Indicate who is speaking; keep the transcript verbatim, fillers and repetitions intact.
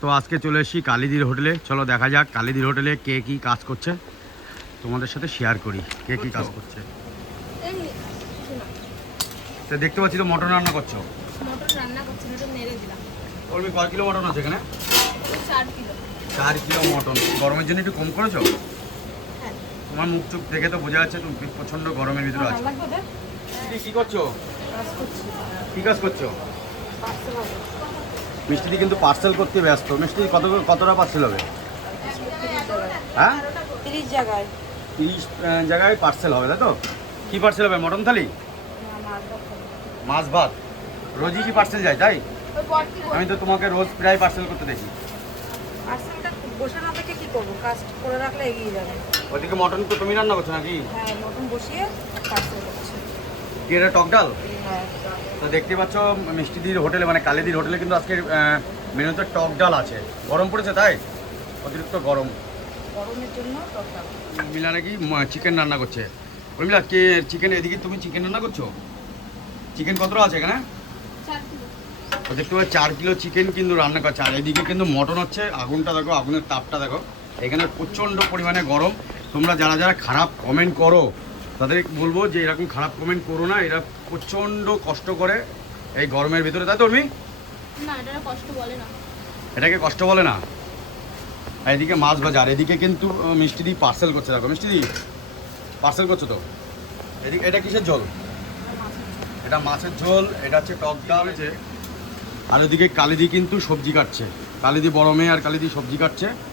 Speaker 1: তো আজকে চলে এসেছি কালিদির হোটেলে। চলো দেখা যাক কালিদির হোটেলে কে কি কাজ করছে, তোমাদের সাথে শেয়ার করি কে কি কাজ করছে। তো দেখতে পাচ্ছি তো মটন রান্না করছো।
Speaker 2: মটন রান্না করছি, মটন নেড়ে দিলাম।
Speaker 1: ওর কয় কিলো মটন আছে এখানে?
Speaker 2: চার কিলো।
Speaker 1: চার কিলো মটন। গরমের জন্য একটু কম করেছো?
Speaker 2: হ্যাঁ।
Speaker 1: তোমার মুখ চোখ দেখে তো বোঝা যাচ্ছে তুমি প্রচন্ড গরমের ভিতরে আছো। কি করছো?
Speaker 2: কাজ করছি।
Speaker 1: কি কাজ করছো?
Speaker 2: পার্সেল হবে।
Speaker 1: মিষ্টি কিন্তু পার্সেল করতে ব্যস্ত। মিষ্টি কত কতটা পার্সেল হবে? হ্যাঁ,
Speaker 2: তিরিশ জায়গায়।
Speaker 1: তিরিশ জায়গায় পার্সেল হবে, তাই তো? কি পার্সেল হবে? মটন থালি, মাছ ভাত। রোজই কি পার্সেল যায়? তাই আমি তো তোমাকে রোজ প্রায় পার্সেল করতে দেখি।
Speaker 2: পার্সেলটা বসে না থেকে কি করবো, কাজ করে রাখলে এগিয়ে যাবে।
Speaker 1: ওদিকে মটন তো তুমি রান্না করছো নাকি?
Speaker 2: হ্যাঁ, মটন বসিয়ে পার্সেল করছি।
Speaker 1: কি এটা টক ডাল?
Speaker 2: হ্যাঁ।
Speaker 1: তো দেখতে পাচ্ছ মিষ্টিদির হোটেলে মানে কালিদির হোটেলে কিন্তু আজকে মেনুতে টক ডাল আছে। গরম পড়েছে তাই অতিরিক্ত গরম।
Speaker 2: গরমের জন্য টকটা।
Speaker 1: মিলা নাকি চিকেন রান্না করছে। মিলা কে চিকেন? এদিকে তুমি চিকেন রান্না করছো? চিকেন কতটা আছে এখানে?
Speaker 2: চার কিলো।
Speaker 1: তো দেখতে পাচ্ছি চার কিলো চিকেন কিন্তু রান্না করছে। আর এদিকে কিন্তু মটন হচ্ছে। আগুনটা দেখো, আগুনের তাপটা দেখো। এখানে প্রচণ্ড পরিমাণে গরম। তোমরা যারা যারা খারাপ কমেন্ট করো তাদের বলবো যে এরকম খারাপ কমেন্ট করো না। এরা প্রচণ্ড কষ্ট করে এই গরমের ভিতরে, তাই তো? তুমি
Speaker 2: না, এটা কষ্ট বলে না।
Speaker 1: এটাকে কষ্ট বলে না। আর এদিকে মাছ বাজার, এদিকে কিন্তু মিষ্টি দি পার্সেল করছে। দেখো মিষ্টি দি পার্সেল করছো তো। এদিকে এটা কিসের ঝোল? এটা মাছের ঝোল। এটা হচ্ছে টক ডাল আছে। আর ওদিকে কালিদি কিন্তু সবজি কাটছে। কালিদি বড় মেয়ে আর কালিদি সবজি কাটছে।